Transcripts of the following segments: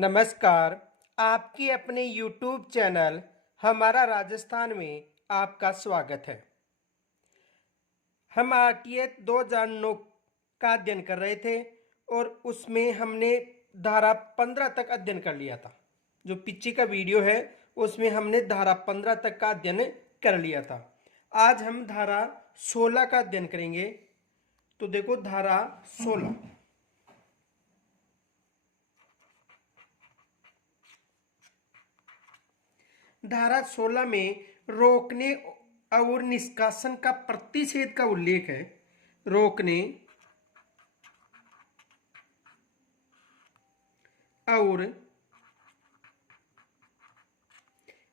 नमस्कार। आपके अपने YouTube चैनल हमारा राजस्थान में आपका स्वागत है। हम आरटीएच 2009 का अध्ययन कर रहे थे और उसमें हमने धारा 15 तक अध्ययन कर लिया था। जो पीछे का वीडियो है उसमें हमने धारा 15 तक का अध्ययन कर लिया था। आज हम धारा 16 का अध्ययन करेंगे। तो देखो धारा 16। धारा 16 में रोकने और निष्कासन का प्रतिषेध का उल्लेख है। रोकने और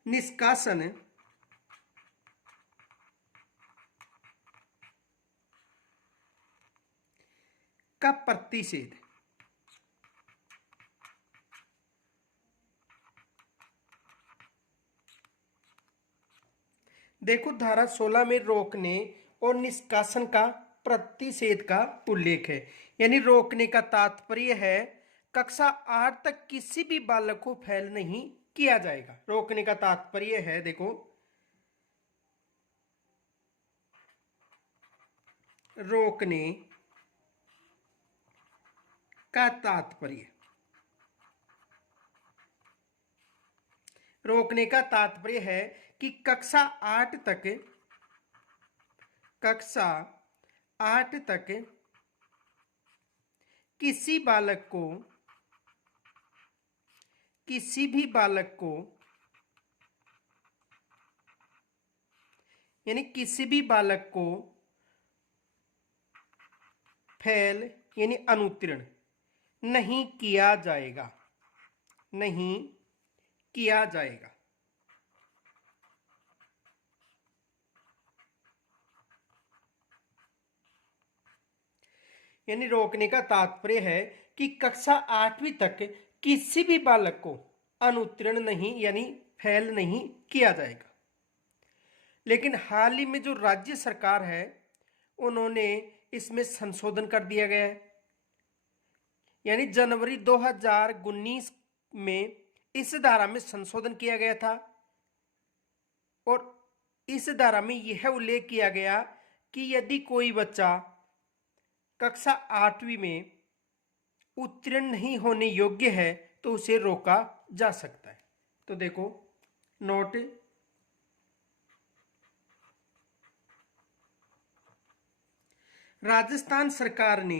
निष्कासन का प्रतिषेध। देखो धारा 16 में रोकने और निष्कासन का प्रतिषेध का उल्लेख है। यानी रोकने का तात्पर्य है कक्षा 8 तक किसी भी बालक को फेल नहीं किया जाएगा। रोकने का तात्पर्य है, देखो रोकने का तात्पर्य, रोकने का तात्पर्य है कि कक्षा 8 तक किसी भी बालक को यानी किसी भी बालक को फेल यानी अनुत्तीर्ण नहीं किया जाएगा, नहीं किया जाएगा। यानी रोकने का तात्पर्य है कि कक्षा 8वीं तक किसी भी बालक को अनुत्तीर्ण नहीं यानी फेल नहीं किया जाएगा। लेकिन हाल ही में जो राज्य सरकार है उन्होंने इसमें संशोधन कर दिया गया है। यानी जनवरी 2019 में इस धारा में संशोधन किया गया था और इस धारा में यह उल्लेख किया गया कि यदि कोई बच्चा कक्षा 8वीं में उत्तीर्ण नहीं होने योग्य है तो उसे रोका जा सकता है। तो देखो नोट, राजस्थान सरकार ने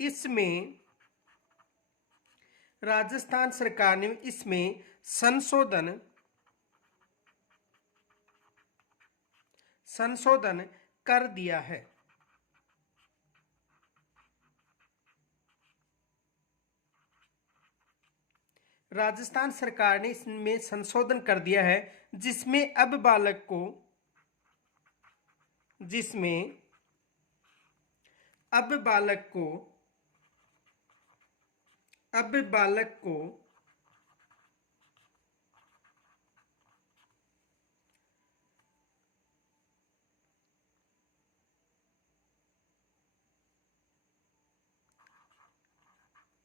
इसमें संशोधन कर दिया है। राजस्थान सरकार ने इसमें संशोधन कर दिया है जिसमें अब बालक को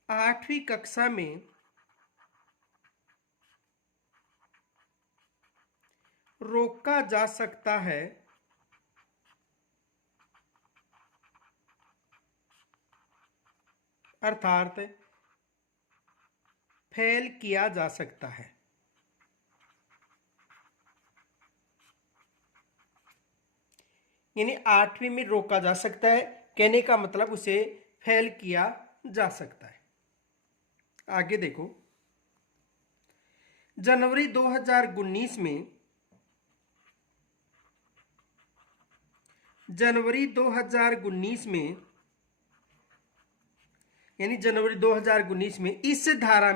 8वीं कक्षा में रोका जा सकता है, अर्थात फेल किया जा सकता है। यानी 8वीं में रोका जा सकता है, कहने का मतलब उसे फेल किया जा सकता है। आगे देखो, जनवरी 2019 में यानी जनवरी 2019 में इस धारा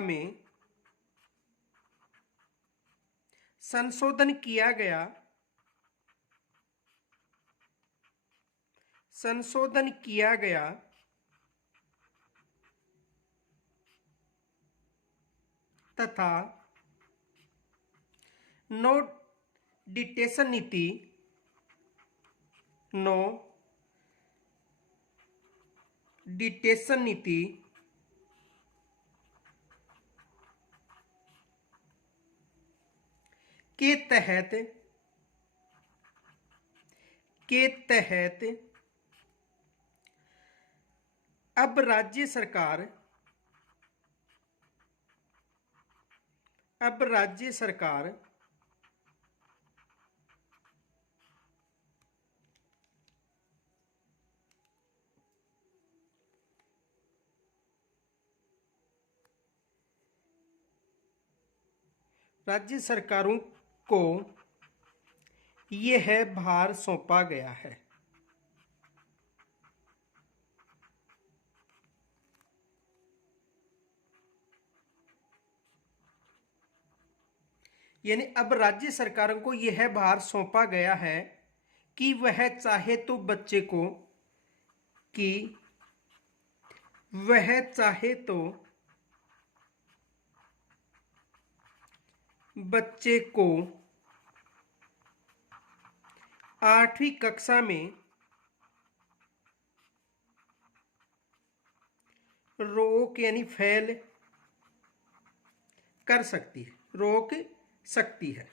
में संशोधन किया गया तथा नो डिटेशन नीति नो डिटेशन नीति के तहत अब राज्य सरकार राज्य सरकारों को यह भार सौंपा गया है। यानी अब राज्य सरकारों को यह भार सौंपा गया है कि वह चाहे तो बच्चे को 8वीं कक्षा में रोक यानी फेल कर सकती है, रोक सकती है।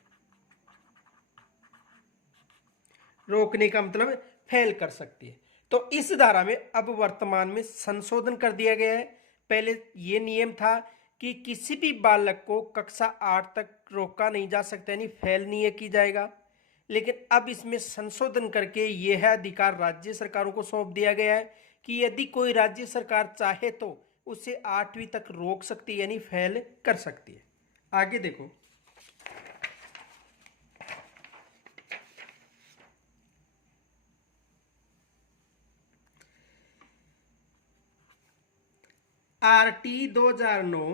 रोकने का मतलब फेल कर सकती है। तो इस धारा में अब वर्तमान में संशोधन कर दिया गया है। पहले ये नियम था कि किसी भी बालक को कक्षा 8 तक रोका नहीं जा सकता, यानी फेल नहीं की जाएगा। लेकिन अब इसमें संशोधन करके यह अधिकार राज्य सरकारों को सौंप दिया गया है कि यदि कोई राज्य सरकार चाहे तो उसे 8वीं तक रोक सकती है, यानी फेल कर सकती है। आगे देखो, आरटी 2009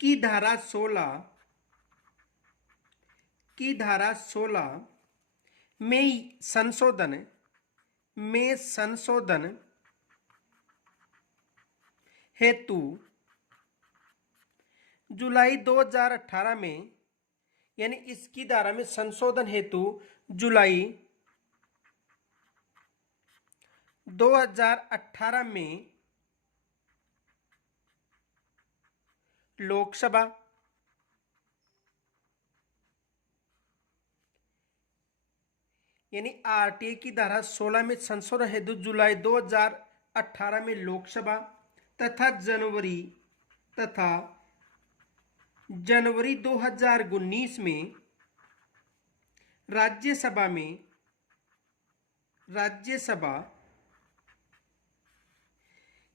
की धारा 16 में संशोधन हेतु जुलाई 2018 में, यानी इसकी धारा में संशोधन हेतु जुलाई 2018 में लोकसभा यानी आरटीए की धारा 16 में संशोधन हेतु जुलाई 2018 में लोकसभा तथा जनवरी 2019 में राज्यसभा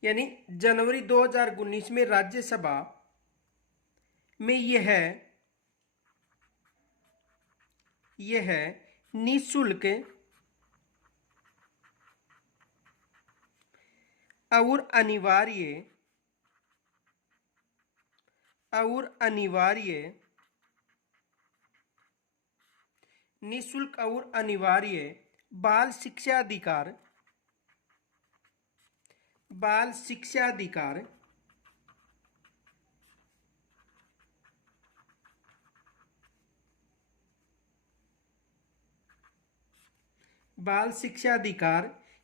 यानी जनवरी 2019 में राज्यसभा में यह निःशुल्क और अनिवार्य बाल शिक्षा अधिकार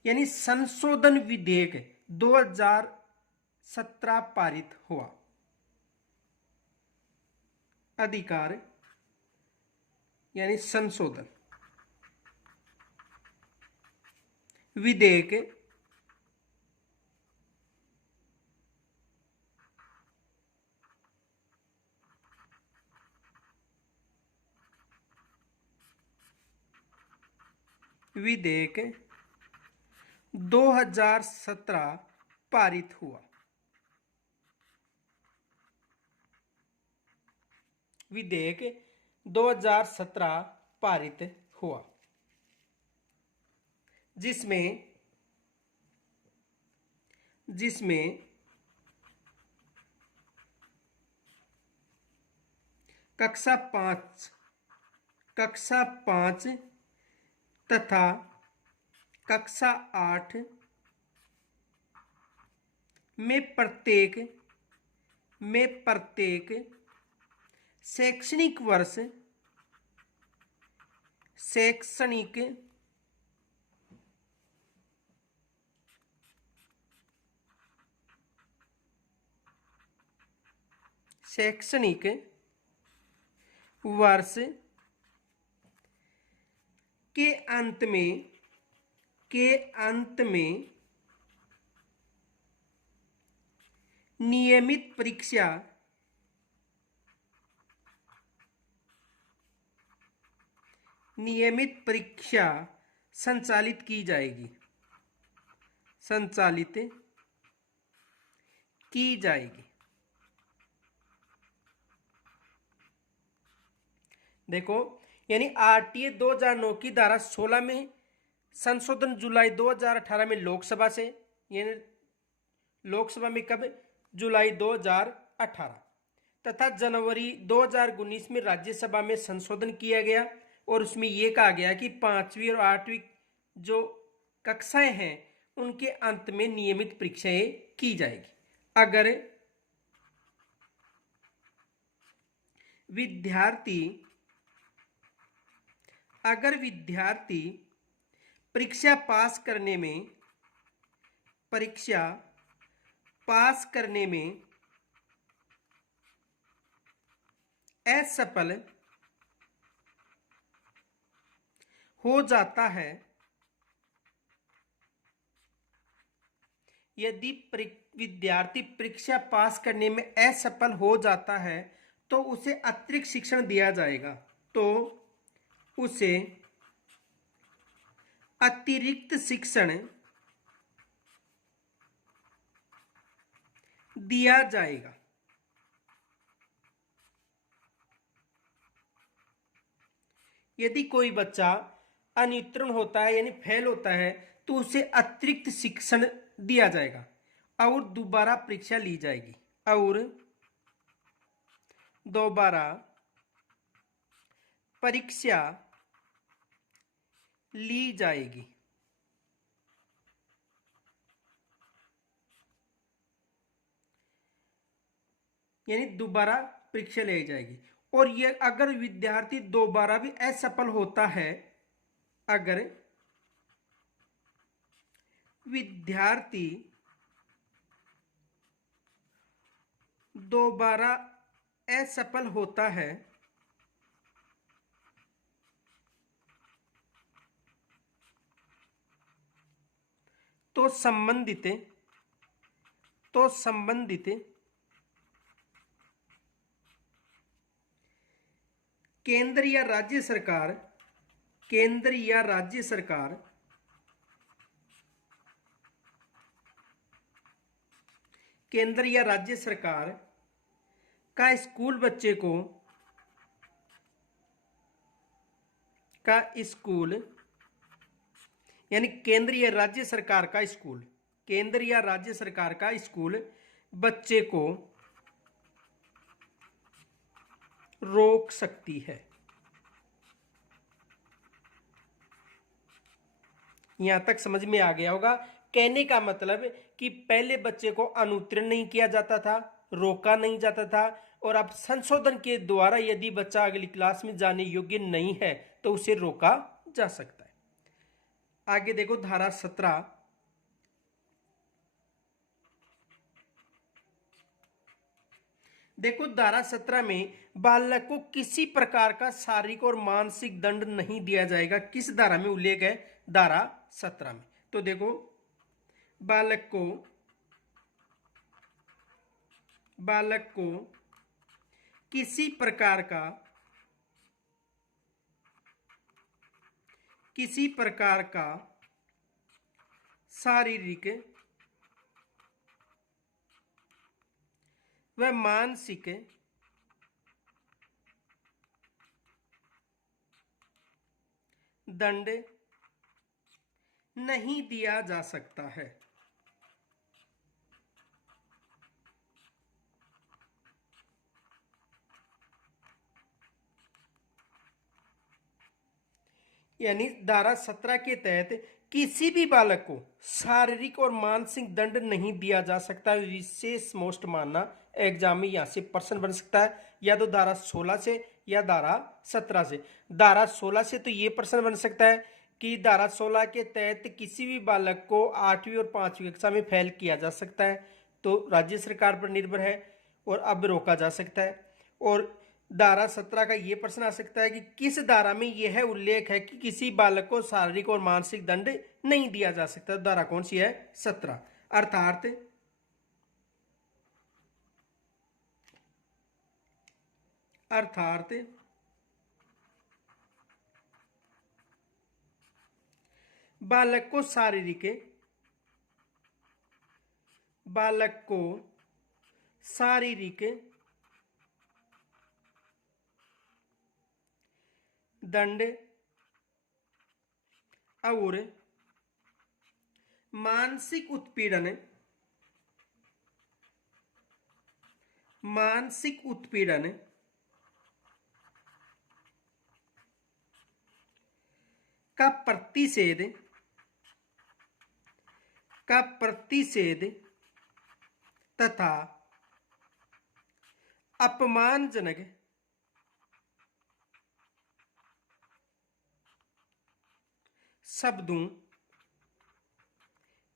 यानी संशोधन विधेयक 2017 पारित हुआ। अधिकार यानी संशोधन विधेयक विधेयक 2017 पारित हुआ। विधेयक 2017 पारित हुआ जिसमें कक्षा 5 तथा कक्षा 8 में प्रत्येक शैक्षणिक वर्ष शैक्षणिक वर्ष के अंत में नियमित परीक्षा संचालित की जाएगी। देखो, यानी आरटीए 2009 की धारा 16 में संशोधन जुलाई 2018 में लोकसभा से, यानी लोकसभा में कब? जुलाई 2018, तथा जनवरी 2019 में राज्यसभा में संशोधन किया गया और उसमें यह कहा गया कि 5वीं और 8वीं जो कक्षाएं हैं उनके अंत में नियमित परीक्षाएं की जाएगी। अगर विद्यार्थी परीक्षा पास करने में असफल हो जाता है, यदि विद्यार्थी परीक्षा पास करने में असफल हो जाता है तो उसे अतिरिक्त शिक्षण दिया जाएगा। अतिरिक्त शिक्षण दिया जाएगा। यदि कोई बच्चा अनुत्तीर्ण होता है यानी फेल होता है तो उसे अतिरिक्त शिक्षण दिया जाएगा और दोबारा परीक्षा ली जाएगी। यानी दोबारा परीक्षा ली जाएगी। और ये अगर विद्यार्थी दोबारा भी असफल होता है, अगर विद्यार्थी दोबारा असफल होता है तो संबंधित केंद्र या राज्य सरकार का स्कूल बच्चे को यानी केंद्र या राज्य सरकार का स्कूल बच्चे को रोक सकती है। यहां तक समझ में आ गया होगा। कहने का मतलब कि पहले बच्चे को अनुत्तीर्ण नहीं किया जाता था, रोका नहीं जाता था, और अब संशोधन के द्वारा यदि बच्चा अगली क्लास में जाने योग्य नहीं है तो उसे रोका जा सकता है। आगे देखो धारा 17। देखो धारा 17 में बालक को किसी प्रकार का शारीरिक और मानसिक दंड नहीं दिया जाएगा। किस धारा में उल्लेख है? धारा 17 में। तो देखो, बालक को किसी प्रकार का शारीरिक व मानसिक दंड नहीं दिया जा सकता है। यानी धारा 17 के तहत किसी भी बालक को शारीरिक और मानसिक दंड नहीं दिया जा सकता। विशेष मोस्ट मानना एग्जाम में यहाँ से प्रश्न बन सकता है, या तो धारा 16 से या धारा 17 से। धारा 16 से तो ये प्रश्न बन सकता है कि धारा 16 के तहत किसी भी बालक को 8वीं और 5वीं कक्षा में फेल किया जा सकता है, तो राज्य सरकार पर निर्भर है और अब रोका जा सकता है। और धारा 17 का ये प्रश्न आ सकता है कि किस धारा में यह उल्लेख है कि किसी बालक को शारीरिक और मानसिक दंड नहीं दिया जा सकता। धारा कौन सी है? 17। अर्थात बालक को शारीरिक दंड और मानसिक उत्पीड़न का प्रतिषेध तथा अपमानजनक शब्दों,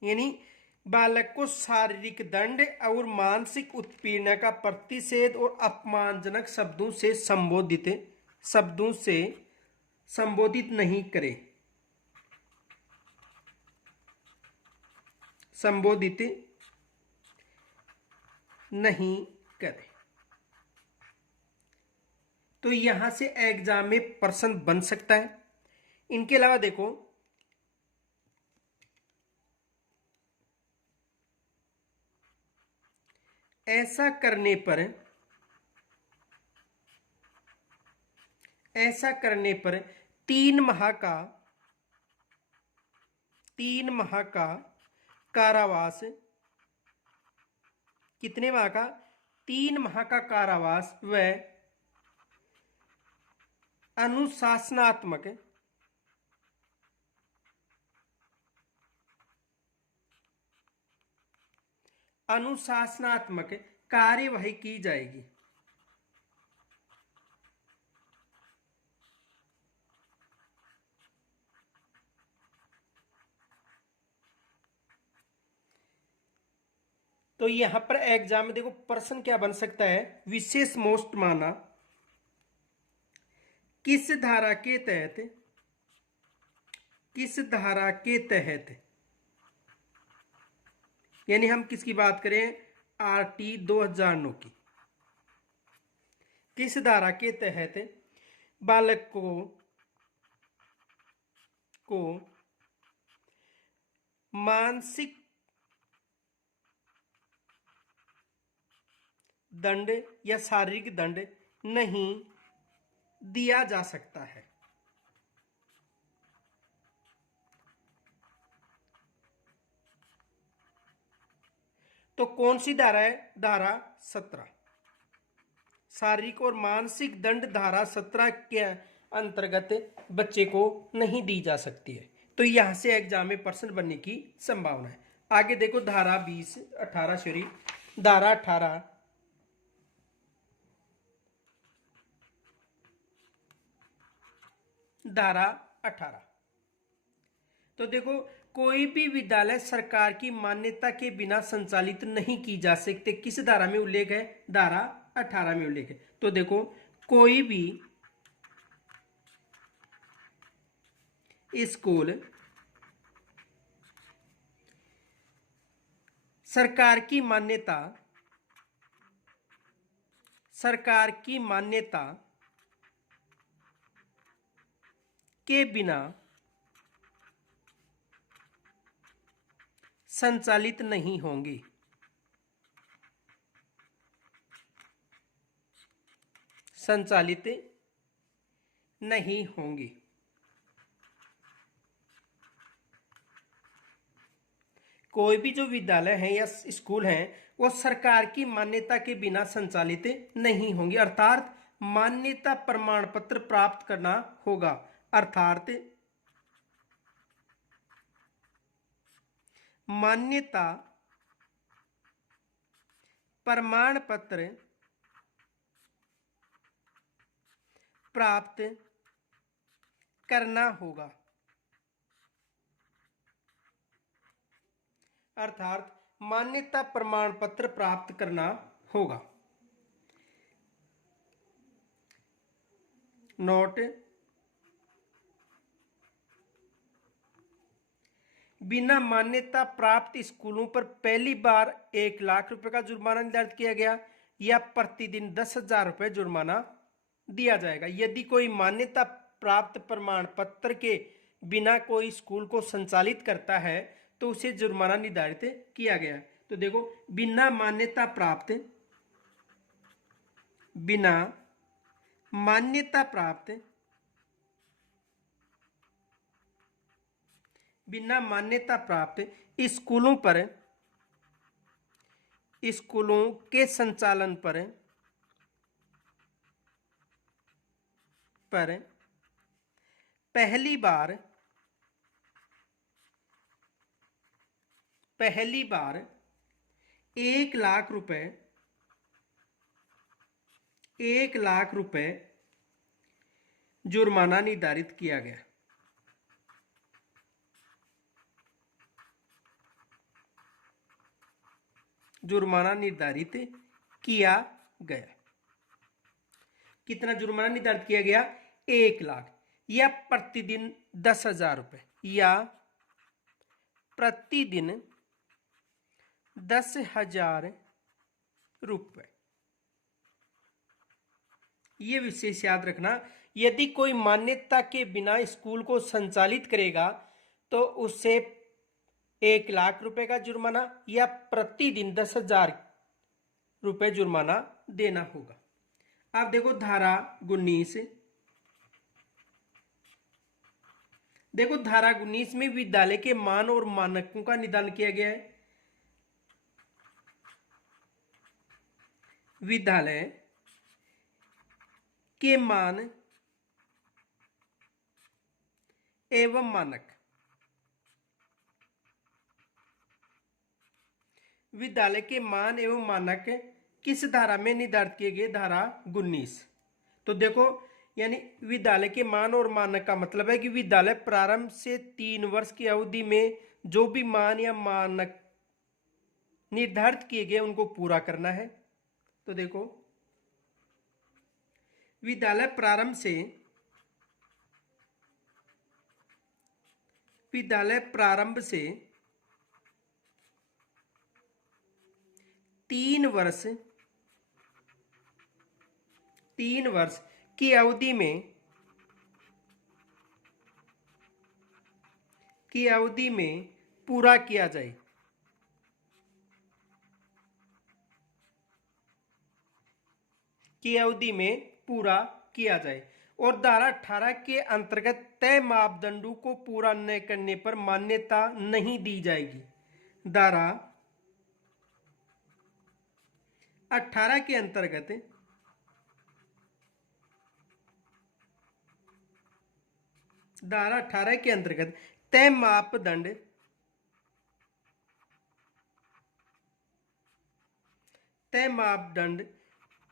यानी बालक को शारीरिक दंड और मानसिक उत्पीड़न का प्रतिषेध और अपमानजनक शब्दों से संबोधित नहीं करे। तो यहां से एग्जाम में प्रश्न बन सकता है। इनके अलावा देखो, ऐसा करने पर 3 माह का कारावास, कितने माह का? 3 माह का कारावास व अनुशासनात्मक कार्यवाही की जाएगी। तो यहां पर एग्जाम में देखो प्रश्न क्या बन सकता है? विशेष मोस्ट माना किस धारा के तहत, यानी हम किसकी बात करें? आरटी 2009 की। किस धारा के तहत बालक को मानसिक दंड या शारीरिक दंड नहीं दिया जा सकता है? तो कौन सी धारा है? धारा 17। शारीरिक और मानसिक दंड धारा 17 के अंतर्गत बच्चे को नहीं दी जा सकती है। तो यहां से एग्जाम में प्रश्न बनने की संभावना है। आगे देखो धारा 18 धारा 18 धारा 18। तो देखो, कोई भी विद्यालय सरकार की मान्यता के बिना संचालित नहीं की जा सकते। किस धारा में उल्लेख है? धारा 18 में उल्लेख है। तो देखो, कोई भी स्कूल सरकार की मान्यता के बिना संचालित नहीं होंगी। कोई भी जो विद्यालय है या स्कूल है वो सरकार की मान्यता के बिना संचालित नहीं होंगे, अर्थात मान्यता प्रमाण पत्र प्राप्त करना होगा। अर्थात मान्यता प्रमाण पत्र प्राप्त करना होगा। अर्थात मान्यता प्रमाण पत्र प्राप्त करना होगा। नोट, बिना मान्यता प्राप्त स्कूलों पर पहली बार 1 लाख रुपए का जुर्माना निर्धारित किया गया या प्रतिदिन 10,000 रुपए जुर्माना दिया जाएगा। यदि कोई मान्यता प्राप्त प्रमाण पत्र के बिना कोई स्कूल को संचालित करता है तो उसे जुर्माना निर्धारित किया गया। तो देखो, बिना मान्यता प्राप्त स्कूलों के संचालन पर पहली बार 1 लाख रुपए जुर्माना निर्धारित किया गया। कितना जुर्माना निर्धारित किया गया? 1 लाख, या प्रतिदिन 10,000 रुपए, या प्रतिदिन 10,000 रुपए। ये विशेष याद रखना, यदि कोई मान्यता के बिना स्कूल को संचालित करेगा तो उसे 1 लाख रुपए का जुर्माना या प्रतिदिन 10,000 रुपए जुर्माना देना होगा। अब देखो धारा 19। देखो धारा 19 में विद्यालय के मान और मानकों का निर्धारण किया गया है। विद्यालय के मान एवं मानक, विद्यालय के मान एवं मानक किस धारा में निर्धारित किए गए? धारा 19। तो देखो, यानी विद्यालय के मान और मानक का मतलब है कि विद्यालय प्रारंभ से 3 वर्ष की अवधि में जो भी मान या मानक निर्धारित किए गए उनको पूरा करना है। तो देखो, विद्यालय प्रारंभ से 3 वर्ष की अवधि में पूरा किया जाए। और धारा 18 के अंतर्गत तय मापदंडों को पूरा न करने पर मान्यता नहीं दी जाएगी। धारा 18 के अंतर्गत तय मापदंड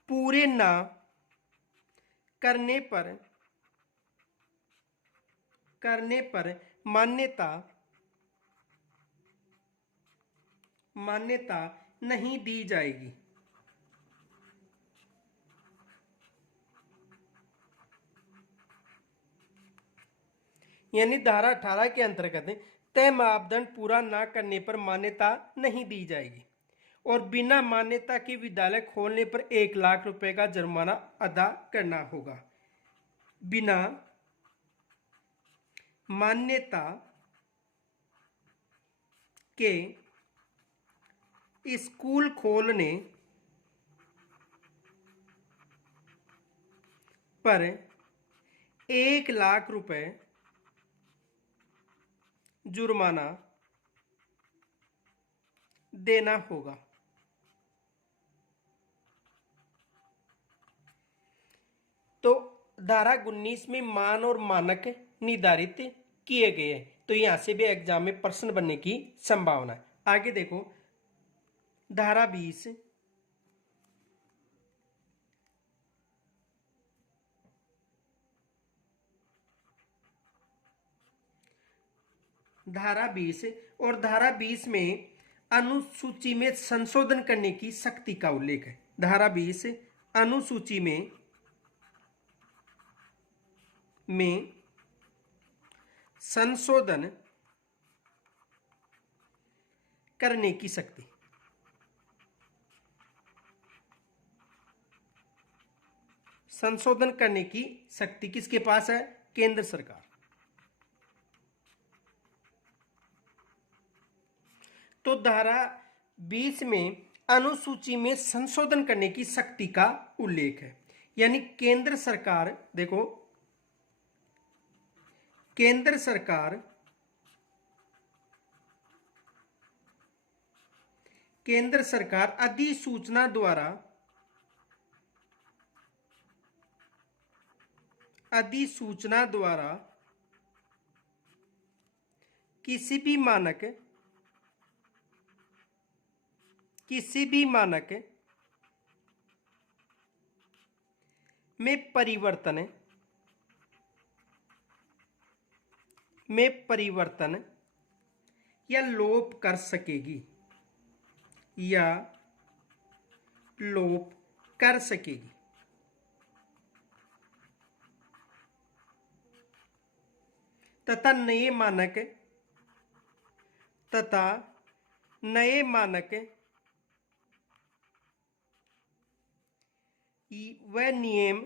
पूरे न करने पर मान्यता नहीं दी जाएगी। यानी धारा 18 के अंतर्गत तय मापदंड पूरा न करने पर मान्यता नहीं दी जाएगी और बिना मान्यता के विद्यालय खोलने पर 1 लाख रुपए का जुर्माना अदा करना होगा। बिना मान्यता के स्कूल खोलने पर 1 लाख रुपए जुर्माना देना होगा। तो धारा 19 में मान और मानक निर्धारित किए गए हैं। तो यहां से भी एग्जाम में प्रश्न बनने की संभावना है। आगे देखो धारा 20, धारा 20 और धारा 20 में अनुसूची में संशोधन करने की शक्ति का उल्लेख है। धारा 20 अनुसूची में संशोधन करने की शक्ति, संशोधन करने की शक्ति किसके पास है? केंद्र सरकार। तो धारा 20 में अनुसूची में संशोधन करने की शक्ति का उल्लेख है, यानी केंद्र सरकार, देखो केंद्र सरकार अधिसूचना द्वारा किसी भी मानक में परिवर्तन या लोप कर सकेगी, तथा नए मानक व नियम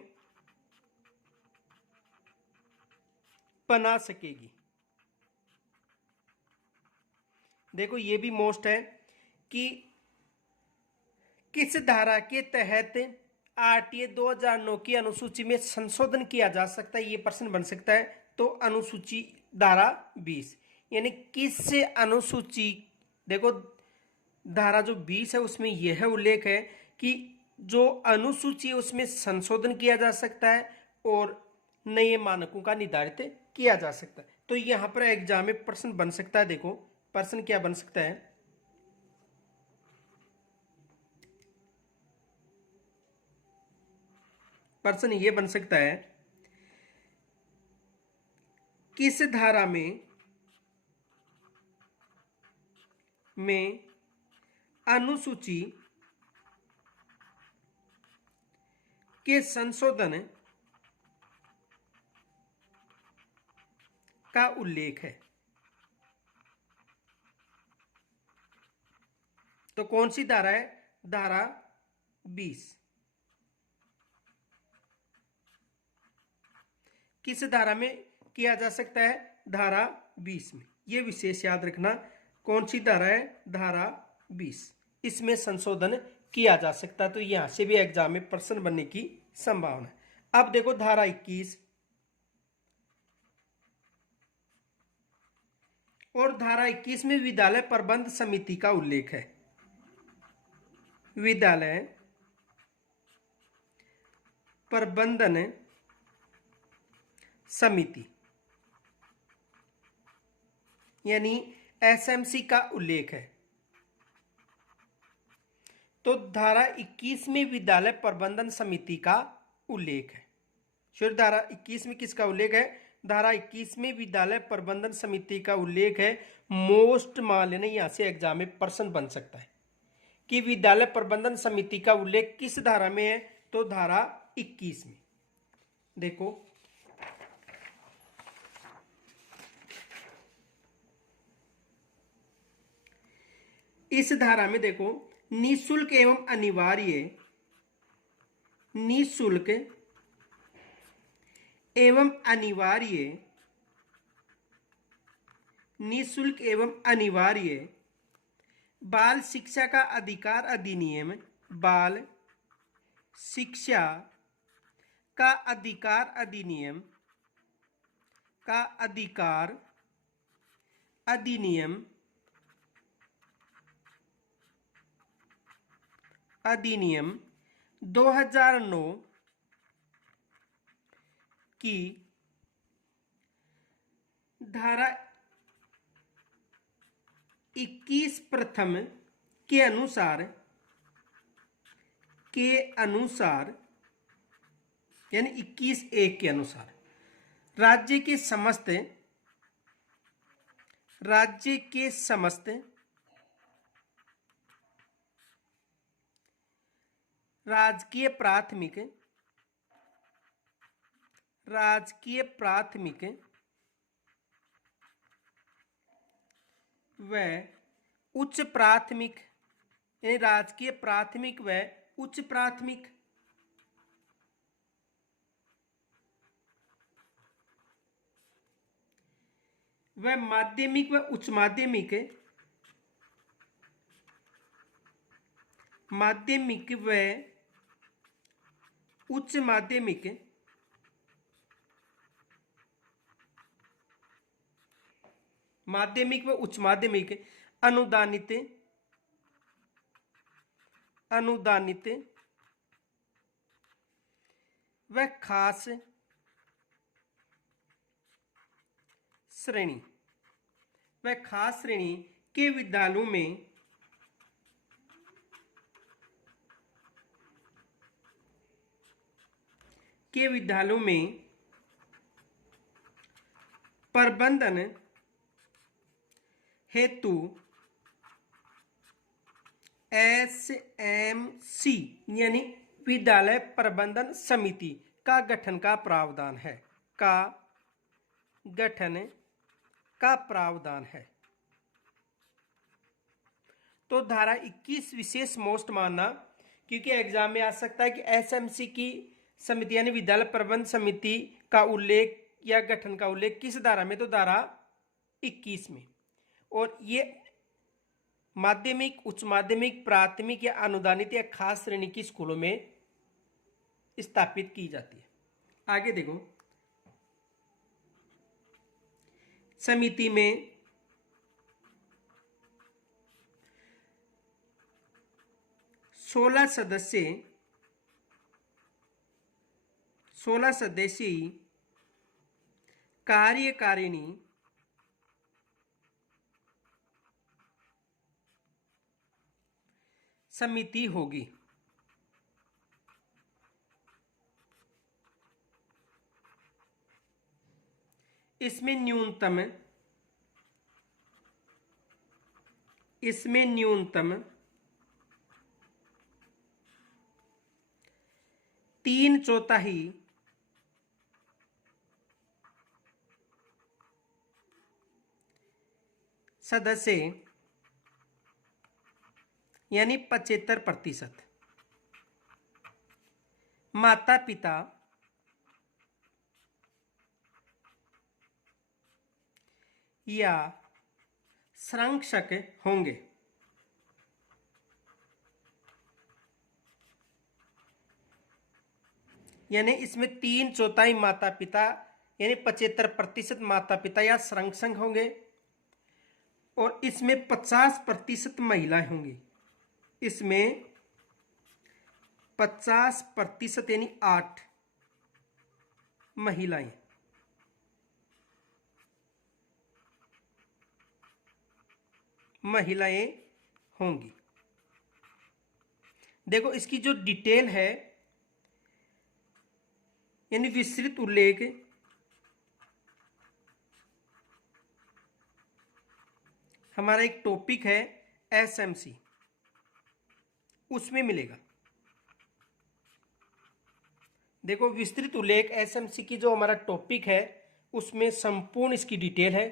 बना सकेगी। देखो ये भी मोस्ट है कि किस धारा के तहत आरटीए 2009 की अनुसूची में संशोधन किया जा सकता है, ये प्रश्न बन सकता है। तो अनुसूची धारा 20, यानी किस अनुसूची, देखो धारा जो 20 है उसमें यह उल्लेख है कि जो अनुसूची है उसमें संशोधन किया जा सकता है और नए मानकों का निर्धारित किया जा सकता है। तो यहां पर एग्जाम में प्रश्न बन सकता है। देखो प्रश्न क्या बन सकता है? प्रश्न ये बन सकता है, किस धारा में अनुसूची के संशोधन का उल्लेख है? तो कौन सी धारा है? धारा 20। किस धारा में किया जा सकता है? धारा 20 में। यह विशेष याद रखना, कौन सी धारा है? धारा 20, इसमें संशोधन किया जा सकता है। तो यहां से भी एग्जाम में प्रश्न बनने की संभावना है। अब देखो धारा 21 और धारा 21 में विद्यालय प्रबंध समिति का उल्लेख है। विद्यालय प्रबंधन समिति यानी एसएमसी का उल्लेख है। तो धारा 21 में विद्यालय प्रबंधन समिति का उल्लेख है। फिर धारा 21 में किसका उल्लेख है? धारा 21 में विद्यालय प्रबंधन समिति का उल्लेख है। मोस्ट मान लेना, यहां से एग्जाम में प्रश्न बन सकता है कि विद्यालय प्रबंधन समिति का उल्लेख किस धारा में है? तो धारा 21 में। देखो इस धारा में देखो निःशुल्क एवं अनिवार्य, निःशुल्क एवं अनिवार्य बाल शिक्षा का अधिकार अधिनियम, बाल शिक्षा का अधिकार अधिनियम का अधिनियम 2009 की धारा 21 प्रथम के अनुसार यानी 21(1) के अनुसार राज्य के समस्त राजकीय प्राथमिक व उच्च प्राथमिक यानी राजकीय प्राथमिक व उच्च प्राथमिक व माध्यमिक व उच्च माध्यमिक व उच्च माध्यमिक अनुदानित व खास श्रेणी के विद्यालयों में प्रबंधन हेतु SMC यानी विद्यालय प्रबंधन समिति का गठन का प्रावधान है। तो धारा 21 विशेष मोस्ट मानना, क्योंकि एग्जाम में आ सकता है कि SMC की समिति यानी विद्यालय प्रबंधन समिति का उल्लेख या गठन का उल्लेख किस धारा में, तो धारा 21 में। और ये माध्यमिक, उच्च माध्यमिक, प्राथमिक या अनुदानित या खास श्रेणी की स्कूलों में स्थापित की जाती है। आगे देखो, समिति में 16 सदस्यीय कार्यकारिणी समिति होगी। इसमें न्यूनतम 3/4 सदस्य यानी 75% माता पिता या संरक्षक होंगे। यानी इसमें 3/4 माता पिता यानी 75% माता पिता या संरक्षक होंगे, और इसमें 50% महिलाएं होंगी। इसमें 50% यानी 8 महिलाएं होंगी। देखो, इसकी जो डिटेल है यानी विस्तृत उल्लेख हमारा एक टॉपिक है SMC, उसमें मिलेगा। देखो, विस्तृत उल्लेख SMC की जो हमारा टॉपिक है उसमें संपूर्ण इसकी डिटेल है।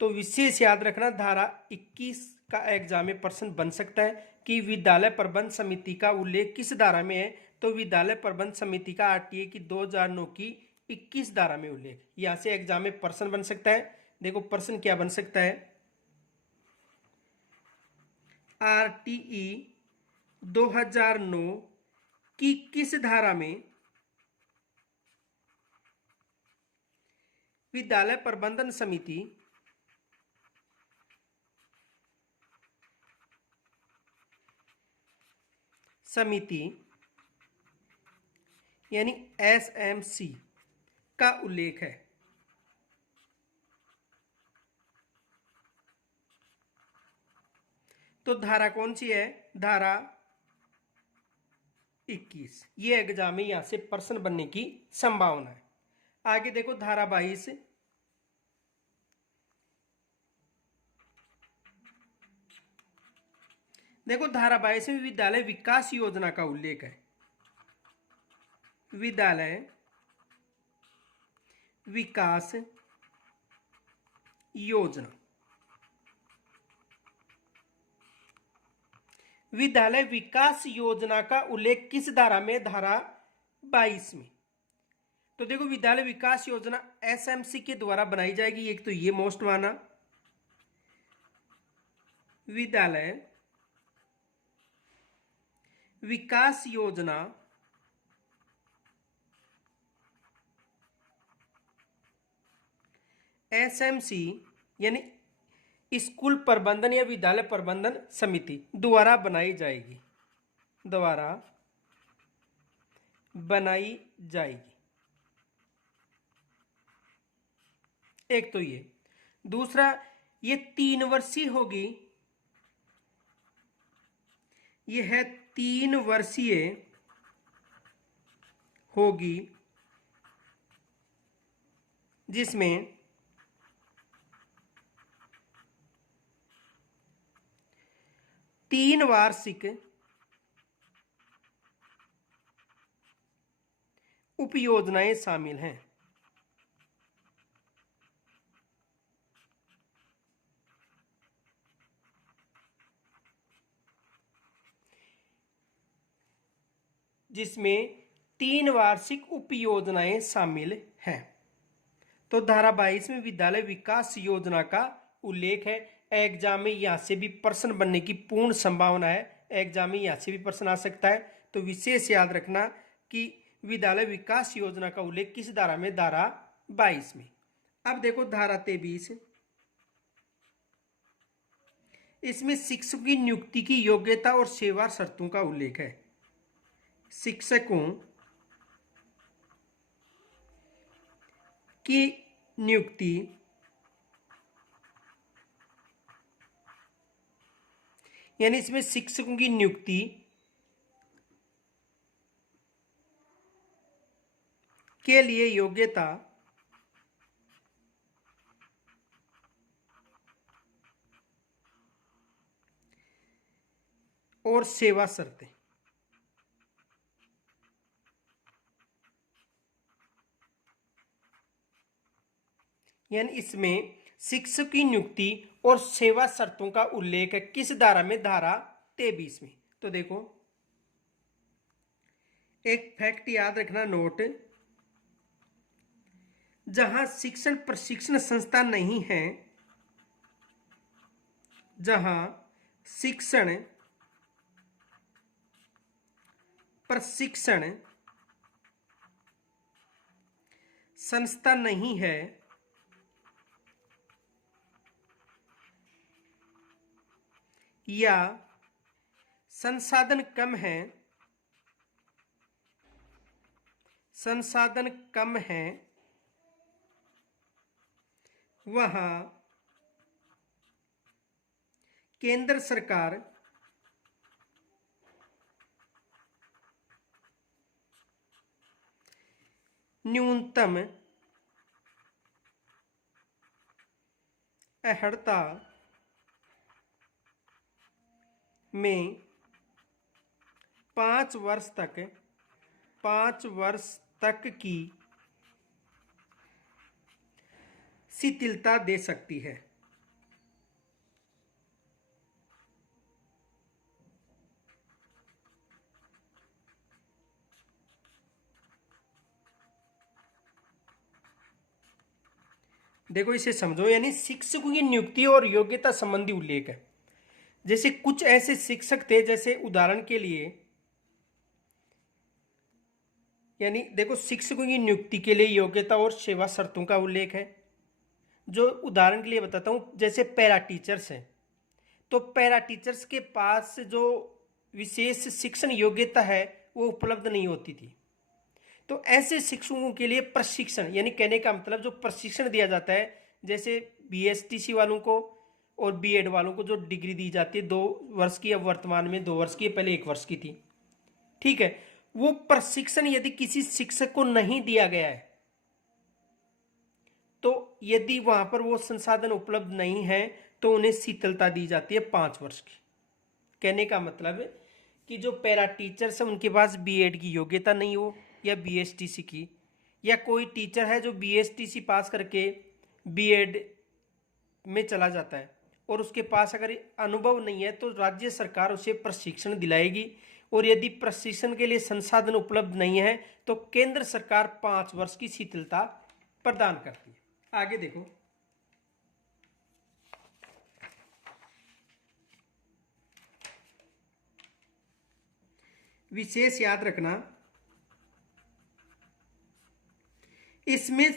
तो विशेष याद रखना, धारा 21 का एग्जाम में प्रश्न बन सकता है कि विद्यालय प्रबंध समिति का उल्लेख किस धारा में है। तो विद्यालय प्रबंध समिति का RTA की 2009 की 21 धारा में उल्लेख, यहां से एग्जाम में प्रश्न बन सकता है। देखो, प्रश्न क्या बन सकता है, RTE 2009 की किस धारा में विद्यालय प्रबंधन समिति यानी SMC का उल्लेख है। तो धारा कौन सी है? धारा 21। ये एग्जाम में यहां से प्रश्न बनने की संभावना है। आगे देखो धारा 22। देखो धारा 22 में विद्यालय विकास योजना का उल्लेख है। विद्यालय विकास योजना, विद्यालय विकास योजना का उल्लेख किस धारा में? धारा 22 में। तो देखो विद्यालय विकास योजना एसएमसी के द्वारा बनाई जाएगी। एक तो ये मोस्ट माना, विद्यालय विकास योजना एसएमसी यानी स्कूल प्रबंधन या विद्यालय प्रबंधन समिति द्वारा बनाई जाएगी, द्वारा बनाई जाएगी। एक तो ये, दूसरा ये 3 वर्षीय होगी। ये है 3 वर्षीय होगी, जिसमें तीन वार्षिक उपयोजनाएं शामिल हैं। जिसमें 3 वार्षिक उपयोजनाएं शामिल हैं। तो धारा 22 में विद्यालय विकास योजना का उल्लेख है। एग्जाम में यहां से भी प्रश्न बनने की पूर्ण संभावना है। एग्जाम में यहां से भी प्रश्न आ सकता है। तो विशेष याद रखना कि विद्यालय विकास योजना का उल्लेख किस धारा में? धारा 22 में। अब देखो धारा 23। इसमें शिक्षक की नियुक्ति की योग्यता और सेवा शर्तों का उल्लेख है। शिक्षकों की नियुक्ति यानी इसमें शिक्षकों की नियुक्ति के लिए योग्यता और सेवा शर्तें। यानी इसमें शिक्षक की नियुक्ति और सेवा शर्तों का उल्लेख है। किस धारा में? धारा 23 में। तो देखो एक फैक्ट याद रखना, नोट, जहां शिक्षण प्रशिक्षण संस्था नहीं है, जहां शिक्षण प्रशिक्षण संस्था नहीं है, या संसाधन कम है, संसाधन कम है, वहां केंद्र सरकार न्यूनतम अर्हता में 5 वर्ष तक की शिथिलता दे सकती है। देखो इसे समझो, यानी शिक्षकों की नियुक्ति और योग्यता संबंधी उल्लेख है। जैसे कुछ ऐसे शिक्षक थे, जैसे उदाहरण के लिए, यानी देखो शिक्षकों की नियुक्ति के लिए योग्यता और सेवा शर्तों का उल्लेख है। जो उदाहरण के लिए बताता हूं, जैसे पैरा टीचर्स हैं, तो पैरा टीचर्स के पास जो विशेष शिक्षण योग्यता है वो उपलब्ध नहीं होती थी। तो ऐसे शिक्षकों के लिए प्रशिक्षण, यानी कहने का मतलब जो प्रशिक्षण दिया जाता है, जैसे बीएसटीसी वालों को और बीएड वालों को जो डिग्री दी जाती है 2 वर्ष की, अब वर्तमान में 2 वर्ष की, पहले 1 वर्ष की थी, ठीक है, वो प्रशिक्षण यदि किसी शिक्षक को नहीं दिया गया है, तो यदि वहां पर वो संसाधन उपलब्ध नहीं है तो उन्हें शीतलता दी जाती है 5 वर्ष की। कहने का मतलब है कि जो पैरा टीचर्स है उनके पास बीएड की योग्यता नहीं हो या बीएसटीसी की, या कोई टीचर है जो बीएसटीसी पास करके बीएड में चला जाता है और उसके पास अगर अनुभव नहीं है तो राज्य सरकार उसे प्रशिक्षण दिलाएगी, और यदि प्रशिक्षण के लिए संसाधन उपलब्ध नहीं है तो केंद्र सरकार 5 वर्ष की शीतलता प्रदान करती है। आगे देखो, विशेष याद रखना, इसमें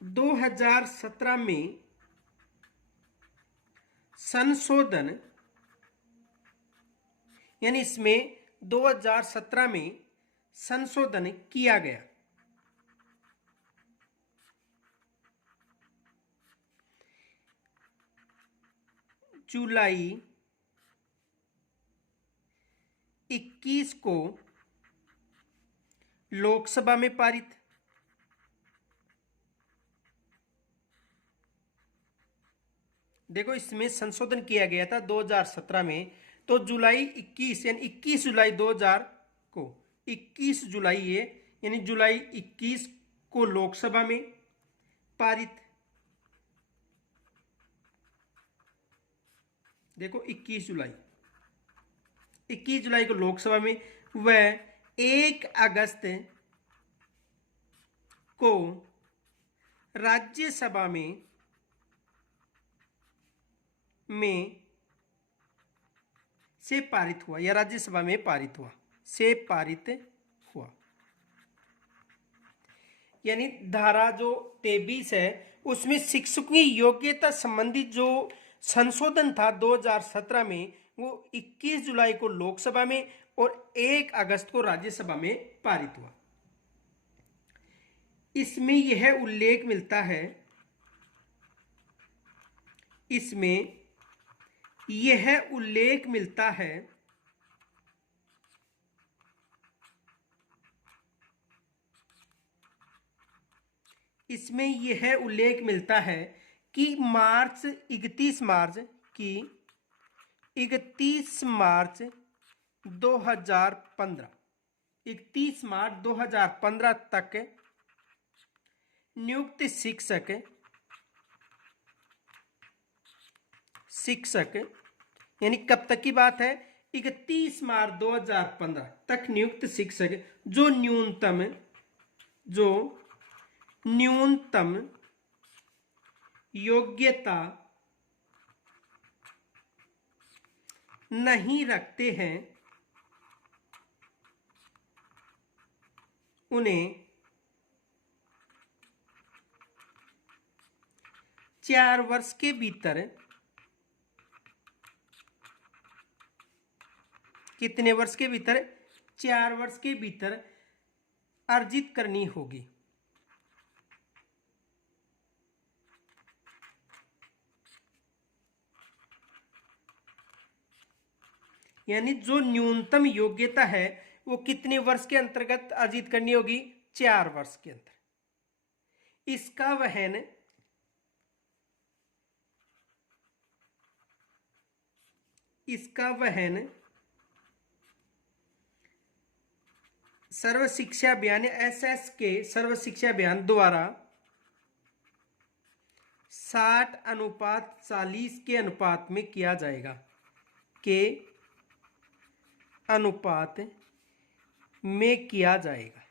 2017 में संशोधन, यानी इसमें 2017 में संशोधन किया गया। जुलाई 21 को लोकसभा में पारित, देखो इसमें संशोधन किया गया था 2017 में, तो जुलाई 21 यानी 21 जुलाई 2000 को, 21 जुलाई ये यानी जुलाई 21 को लोकसभा में पारित। देखो 21 जुलाई को लोकसभा में, वह 1 अगस्त को राज्यसभा में से पारित हुआ, या राज्यसभा में पारित हुआ, से पारित हुआ। यानी धारा जो 23 है उसमें शिक्षकों की योग्यता संबंधी जो संशोधन था 2017 में, वो 21 जुलाई को लोकसभा में और 1 अगस्त को राज्यसभा में पारित हुआ। इसमें यह उल्लेख मिलता है, इसमें यह उल्लेख मिलता है इसमें यह उल्लेख मिलता है कि 31 मार्च 2015 तक नियुक्त शिक्षक यानी कब तक की बात है, 31 मार्च 2015 तक नियुक्त शिक्षक जो न्यूनतम योग्यता नहीं रखते हैं, उन्हें 4 वर्ष के भीतर, कितने वर्ष के भीतर, 4 वर्ष के भीतर अर्जित करनी होगी। यानी जो न्यूनतम योग्यता है वो कितने वर्ष के अंतर्गत अर्जित करनी होगी, 4 वर्ष के अंदर। इसका वहन सर्व शिक्षा अभियान एसएस के सर्व शिक्षा अभियान द्वारा 60:40 के अनुपात में किया जाएगा, के अनुपात में किया जाएगा।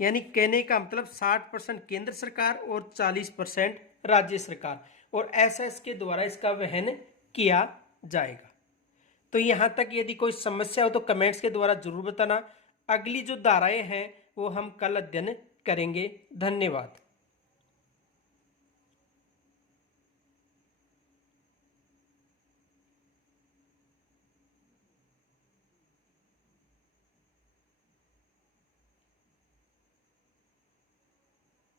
यानी कहने का मतलब 60% केंद्र सरकार और 40% राज्य सरकार, और एसएस के द्वारा इसका वहन किया जाएगा। तो यहां तक यदि कोई समस्या हो तो कमेंट्स के द्वारा जरूर बताना। अगली जो धाराएं हैं वो हम कल अध्ययन करेंगे। धन्यवाद।